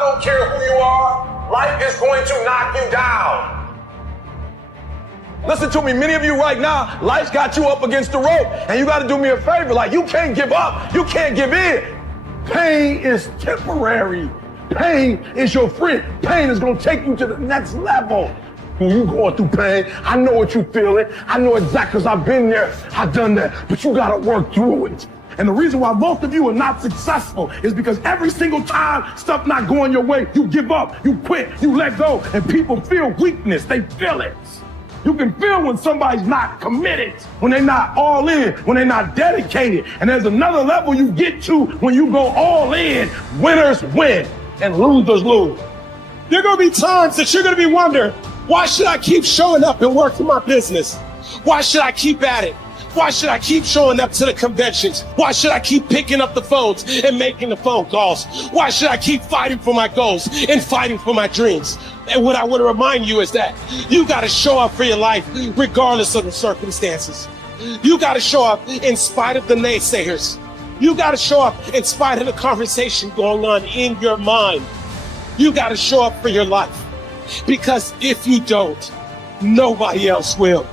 I don't care who you are, life is going to knock you down. Listen to me, many of you right now, life's got you up against the rope, and you gotta do me a favor. Like, you can't give up, you can't give in. Pain is temporary. Pain is your friend. Pain is gonna take you to the next level. When you going through pain, I know what you're feeling. I know exactly, because I've been there, I've done that, but you gotta work through it. And the reason why most of you are not successful is because every single time stuff not going your way, you give up, you quit, you let go, and people feel weakness, they feel it. You can feel when somebody's not committed, when they're not all in, when they're not dedicated. And there's another level you get to when you go all in. Winners win and losers lose. There are going to be times that you're going to be wondering, why should I keep showing up and working my business? Why should I keep at it? Why should I keep showing up to the conventions? Why should I keep picking up the phones and making the phone calls? Why should I keep fighting for my goals and fighting for my dreams? And what I want to remind you is that you got to show up for your life regardless of the circumstances. You got to show up in spite of the naysayers. You got to show up in spite of the conversation going on in your mind. You got to show up for your life, because if you don't, nobody else will.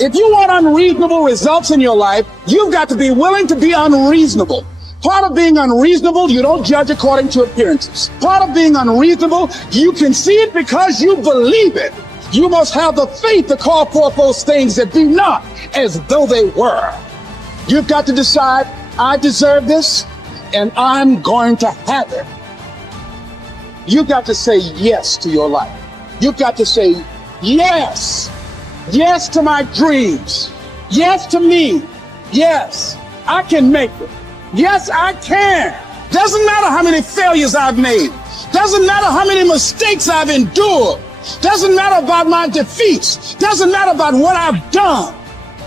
If you want unreasonable results in your life, you've got to be willing to be unreasonable. Part of being unreasonable, you don't judge according to appearances. Part of being unreasonable, you can see it because you believe it. You must have the faith to call forth those things that be not as though they were. You've got to decide, I deserve this, and I'm going to have it. You've got to say yes to your life. You've got to say yes. Yes to my dreams. Yes to me. Yes, I can make it. Yes, I can. Doesn't matter how many failures I've made. Doesn't matter how many mistakes I've endured. Doesn't matter about my defeats. Doesn't matter about what I've done.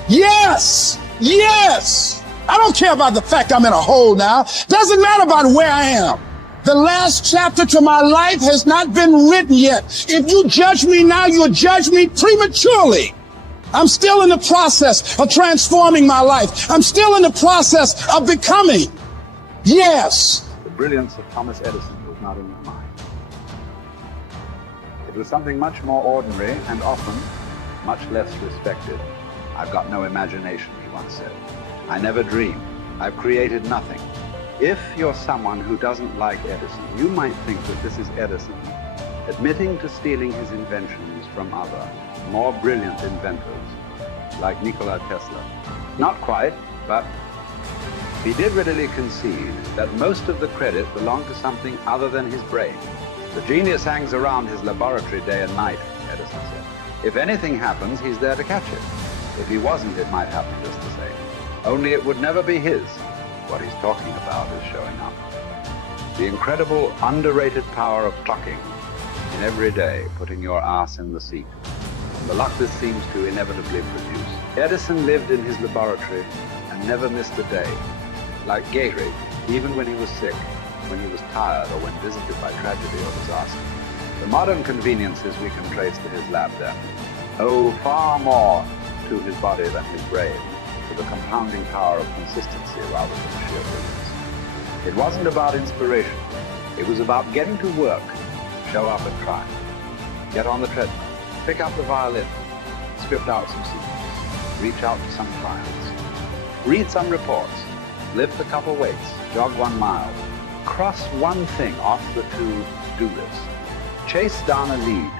Yes, yes. I don't care about the fact I'm in a hole now. Doesn't matter about where I am. The last chapter to my life has not been written yet. If you judge me now, you'll judge me prematurely. I'm still in the process of transforming my life. I'm still in the process of becoming. Yes. The brilliance of Thomas Edison was not in his mind. It was something much more ordinary and often much less respected. I've got no imagination, he once said. I never dream. I've created nothing. If you're someone who doesn't like Edison, you might think that this is Edison admitting to stealing his inventions from other, more brilliant inventors, like Nikola Tesla. Not quite, but he did readily concede that most of the credit belonged to something other than his brain. The genius hangs around his laboratory day and night, Edison said. If anything happens, he's there to catch it. If he wasn't, it might happen just the same. Only it would never be his. What he's talking about is showing up. The incredible, underrated power of clocking in every day, putting your ass in the seat. And the luck this seems to inevitably produce. Edison lived in his laboratory and never missed a day. Like Gehrig, even when he was sick, when he was tired, or when visited by tragedy or disaster. The modern conveniences we can trace to his lab then owe far more to his body than his brain, to the compounding power of consistency rather than sheer brilliance. It wasn't about inspiration. It was about getting to work, show up and try. Get on the treadmill, pick up the violin, script out some scenes, reach out to some clients, read some reports, lift a couple weights, jog 1 mile, cross one thing off the to-do list, chase down a lead.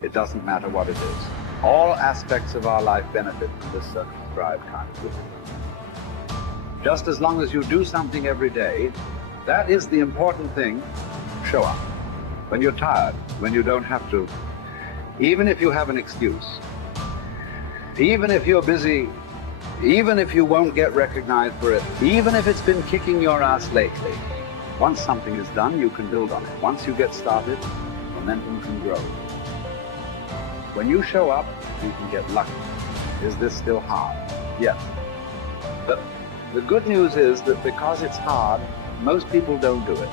It doesn't matter what it is. All aspects of our life benefit from this circumscribed kind of discipline. Just as long as you do something every day, that is the important thing. Show up. When you're tired, when you don't have to, even if you have an excuse, even if you're busy, even if you won't get recognized for it, even if it's been kicking your ass lately, once something is done, you can build on it. Once you get started, momentum can grow. When you show up, you can get lucky. Is this still hard? Yes. But the good news is that because it's hard, most people don't do it.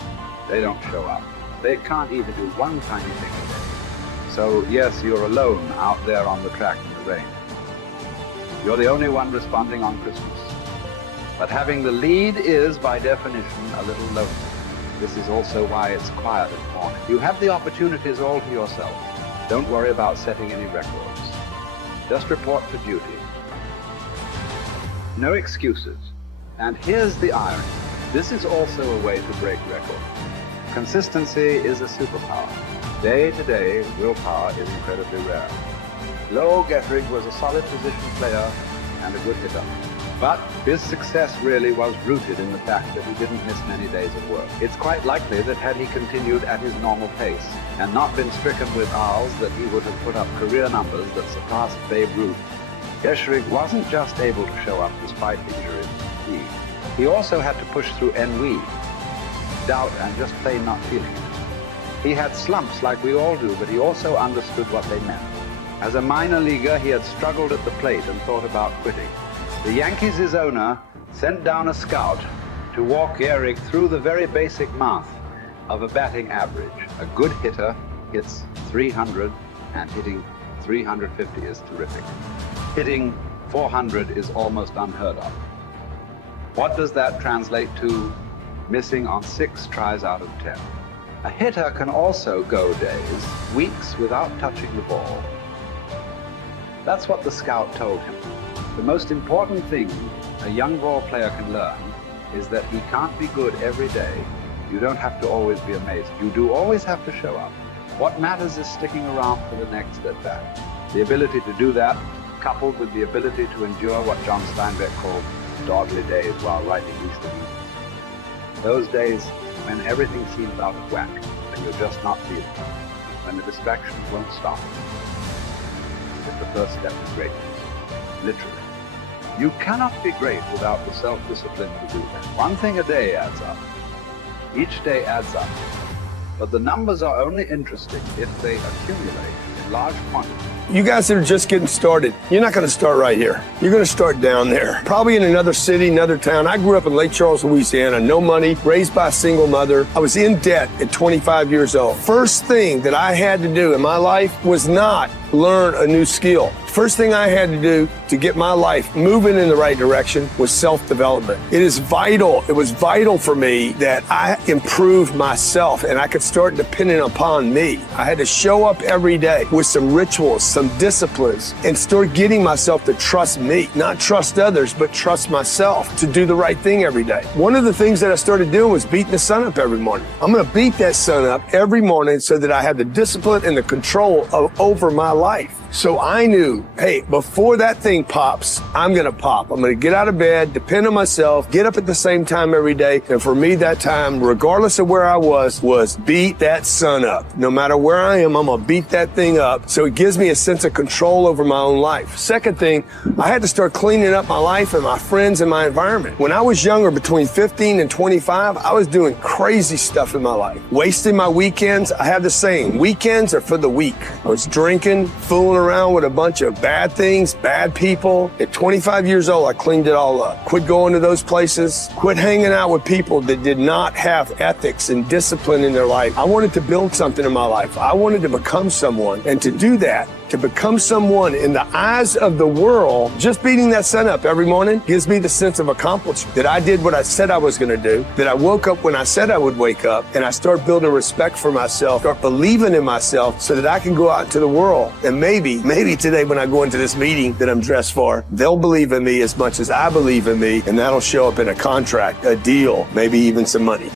They don't show up. They can't even do one tiny thing a day. So yes, you're alone out there on the track in the rain. You're the only one responding on Christmas. But having the lead is, by definition, a little lonely. This is also why it's quiet in the morning. You have the opportunities all to yourself. Don't worry about setting any records. Just report for duty. No excuses. And here's the irony. This is also a way to break records. Consistency is a superpower. Day to day, willpower is incredibly rare. Lowell Gettrig was a solid position player and a good hitter. But his success really was rooted in the fact that he didn't miss many days of work. It's quite likely that had he continued at his normal pace and not been stricken with R's, that he would have put up career numbers that surpassed Babe Ruth. Gettrig wasn't just able to show up despite injuries and fatigue. He also had to push through ennui, doubt, and just plain not feeling it. He had slumps like we all do, but he also understood what they meant. As a minor leaguer, he had struggled at the plate and thought about quitting. The Yankees' owner sent down a scout to walk Gehrig through the very basic math of a batting average. A good hitter hits 300, and hitting 350 is terrific. Hitting 400 is almost unheard of. What does that translate to? Missing on 6 tries out of 10. A hitter can also go days, weeks without touching the ball. That's what the scout told him. The most important thing a young ball player can learn is that he can't be good every day. You don't have to always be amazing. You do always have to show up. What matters is sticking around for the next at-bat. The ability to do that, coupled with the ability to endure what John Steinbeck called doggy days while writing East of Eden. Those days when everything seems out of whack and you're just not feeling it, when the distractions won't stop. It's the first step to greatness, literally. You cannot be great without the self-discipline to do that. One thing a day adds up. Each day adds up. But the numbers are only interesting if they accumulate in large quantities. You guys that are just getting started, you're not going to start right here. You're going to start down there, probably in another city, another town. I grew up in Lake Charles, Louisiana, no money, raised by a single mother. I was in debt at 25 years old. First thing that I had to do in my life was not learn a new skill. First thing I had to do to get my life moving in the right direction was self-development. It is vital. It was vital for me that I improved myself and I could start depending upon me. I had to show up every day with some rituals, some disciplines, and start getting myself to trust me, not trust others, but trust myself to do the right thing every day. One of the things that I started doing was beating the sun up every morning. I'm going to beat that sun up every morning so that I have the discipline and the control over my life. So I knew, hey, before that thing pops, I'm going to pop. I'm going to get out of bed, depend on myself, get up at the same time every day. And for me, that time, regardless of where I was beat that sun up. No matter where I am, I'm going to beat that thing up. So it gives me a sense of control over my own life. Second thing, I had to start cleaning up my life and my friends and my environment. When I was younger, between 15 and 25, I was doing crazy stuff in my life. Wasting my weekends. I have the saying, weekends are for the weak. I was drinking, fooling around with a bunch of bad things, bad people. At 25 years old, I cleaned it all up. Quit going to those places. Quit hanging out with people that did not have ethics and discipline in their life. I wanted to build something in my life. I wanted to become someone. And to do that, to become someone in the eyes of the world, just beating that sun up every morning gives me the sense of accomplishment that I did what I said I was going to do, that I woke up when I said I would wake up, and I start building respect for myself, start believing in myself so that I can go out into the world. And maybe today when I go into this meeting that I'm dressed for, they'll believe in me as much as I believe in me, and that'll show up in a contract, a deal, maybe even some money.